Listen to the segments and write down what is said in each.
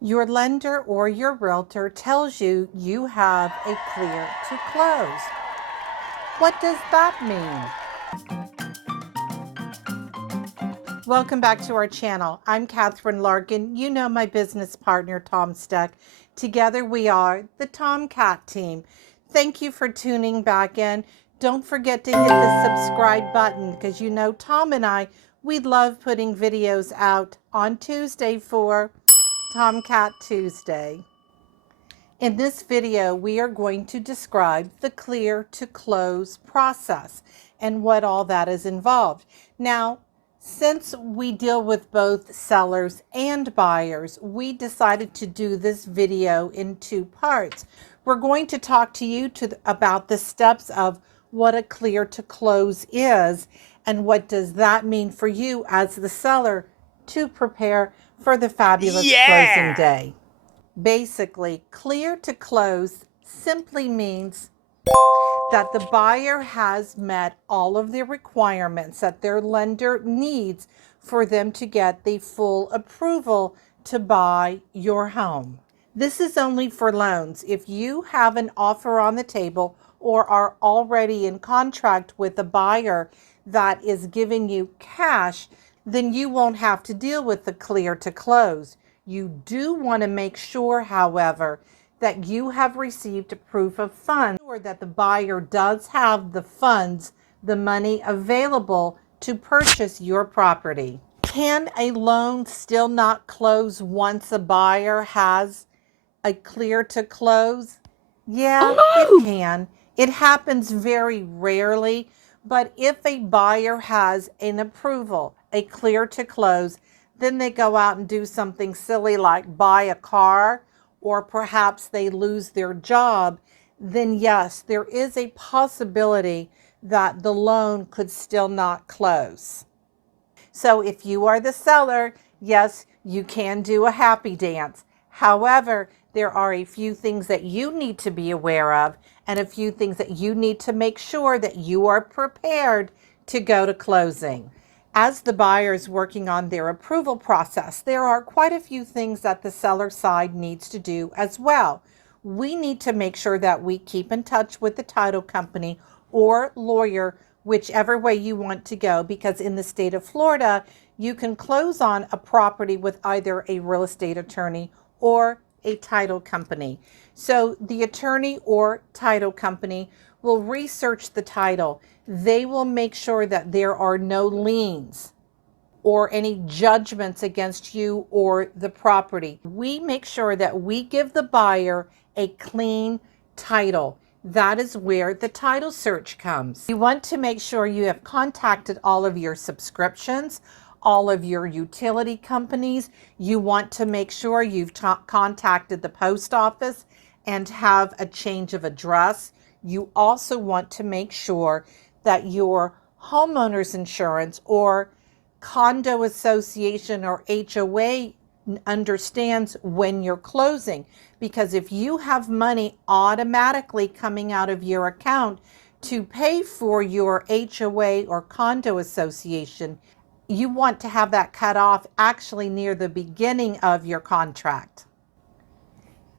Your lender or your realtor tells you you have a clear to close. What does that mean? Welcome back to our channel. I'm Catherine Larkin. You know my business partner, Tom Steck. Together we are the TomKat Team. Thank you for tuning back in. Don't forget to hit the subscribe button because you know Tom and we love putting videos out on Tuesday for TomKat Tuesday. In this video, we are going to describe the clear to close process and what all that is involved. Now, since we deal with both sellers and buyers, we decided to do this video in two parts. We're going to talk to you about the steps of what a clear to close is and what does that mean for you as the seller to prepare for the fabulous closing day. Basically, clear to close simply means that the buyer has met all of the requirements that their lender needs for them to get the full approval to buy your home. This is only for loans. If you have an offer on the table or are already in contract with a buyer that is giving you cash, then you won't have to deal with the clear to close. You do want to make sure, however, that you have received a proof of funds, or that the buyer does have the funds, the money available to purchase your property. Can a loan still not close once a buyer has a clear to close? Yeah, it can. It happens very rarely, but if a buyer has an approval, a clear to close, then they go out and do something silly like buy a car, or perhaps they lose their job, then yes, there is a possibility that the loan could still not close. So if you are the seller, yes, you can do a happy dance. However, there are a few things that you need to be aware of and a few things that you need to make sure that you are prepared to go to closing. As the buyer is working on their approval process, there are quite a few things that the seller side needs to do as well. We need to make sure that we keep in touch with the title company or lawyer, whichever way you want to go, because in the state of Florida, you can close on a property with either a real estate attorney or a title company. So the attorney or title company will research the title. They will make sure that there are no liens or any judgments against you or the property. We make sure that we give the buyer a clean title. That is where the title search comes. You want to make sure you have contacted all of your subscriptions, all of your utility companies. You want to make sure you've contacted the post office and have a change of address. You also want to make sure that your homeowner's insurance or condo association or HOA understands when you're closing. Because if you have money automatically coming out of your account to pay for your HOA or condo association, you want to have that cut off actually near the beginning of your contract.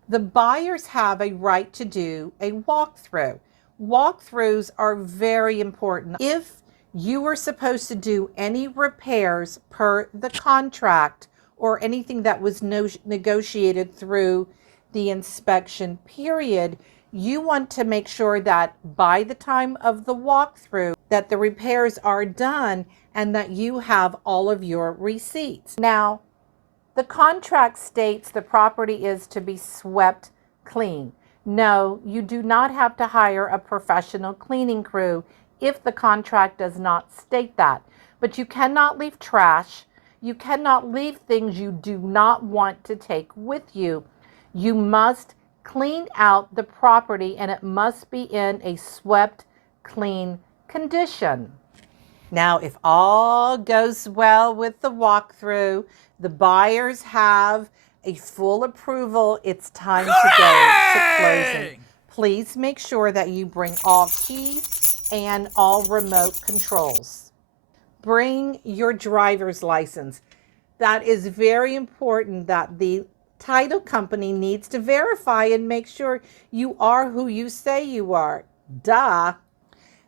The buyers have a right to do a walkthrough. Walkthroughs are very important. If you were supposed to do any repairs per the contract or anything that was negotiated through the inspection period, you want to make sure that by the time of the walkthrough that the repairs are done and that you have all of your receipts. Now, the contract states the property is to be swept clean. No, you do not have to hire a professional cleaning crew if the contract does not state that. But you cannot leave trash. You cannot leave things you do not want to take with you. You must clean out the property and it must be in a swept clean condition. Now, if all goes well with the walkthrough, the buyers have a full approval, it's time to go to closing. Please make sure that you bring all keys and all remote controls. Bring your driver's license. That is very important that the Title company needs to verify and make sure you are who you say you are. Duh.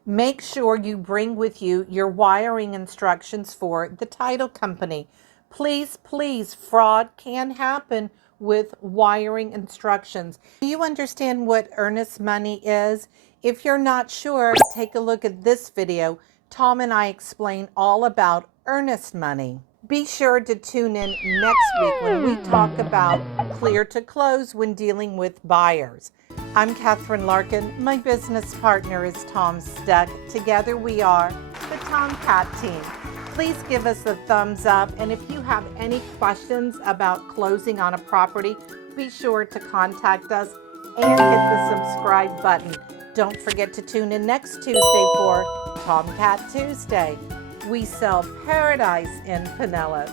Make sure you bring with you your wiring instructions for the title company. Please, please, fraud can happen with wiring instructions. Do you understand what earnest money is? If you're not sure, take a look at this video. Tom and I explain all about earnest money. Be sure to tune in next week when we talk about clear to close when dealing with buyers. I'm Catherine Larkin. My business partner is Tom Stuck. Together we are the TomKat Team. Please give us a thumbs up, and if you have any questions about closing on a property, be sure to contact us and hit the subscribe button. Don't forget to tune in next Tuesday for TomKat Tuesday. We sell paradise in Pinellas.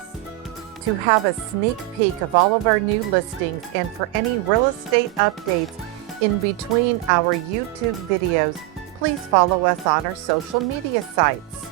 To have a sneak peek of all of our new listings and for any real estate updates in between our YouTube videos, please follow us on our social media sites.